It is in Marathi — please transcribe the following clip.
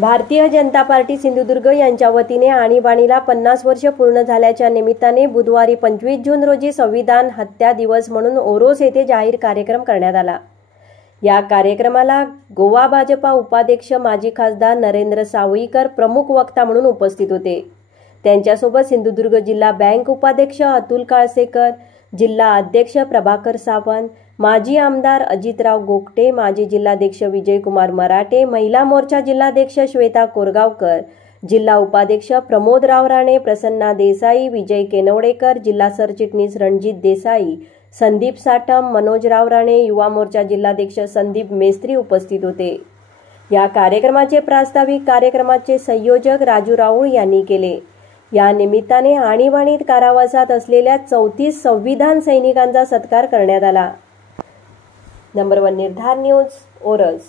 भारतीय जनता पार्टी सिंधुदुर्ग यांच्या वतीने आणीबाणीला 50 वर्ष पूर्ण झाल्याच्या निमित्ताने बुधवारी 25 जून रोजी संविधान हत्या दिवस म्हणून ओरोस येथे जाहीर कार्यक्रम करण्यात आला। या कार्यक्रमाला गोवा भाजपा उपाध्यक्ष माजी खासदार नरेंद्र सावईकर प्रमुख वक्ता म्हणून उपस्थित होते। त्यांच्यासोबत सिंधुदुर्ग जिल्हा बँक उपाध्यक्ष अतुल काळसेकर, जिल्हा अध्यक्ष प्रभाकर सावंत, माजी आमदार अजितराव गोगटे, माजी जिल्हाध्यक्ष विजयकुमार मराठे, महिला मोर्चा जिल्हाध्यक्ष श्वेता कोरगावकर, जिल्हा उपाध्यक्ष प्रमोदराव राणे, प्रसन्ना देसाई, विजय केनवडेकर, जिल्हा सरचिटणीस रणजित देसाई, संदीप साटम, मनोजराव राणे, युवा मोर्चा जिल्हाध्यक्ष संदीप मेस्त्री उपस्थित होते। या कार्यक्रमाचे प्रास्ताविक कार्यक्रमाचे संयोजक राजू राऊळ यांनी केले। या निमित्ताने आणीबाणीत कारावासात असलेल्या 34 संविधान सैनिकांचा सत्कार करण्यात आला। नंबर 1 निर्धार न्यूज, ओरस।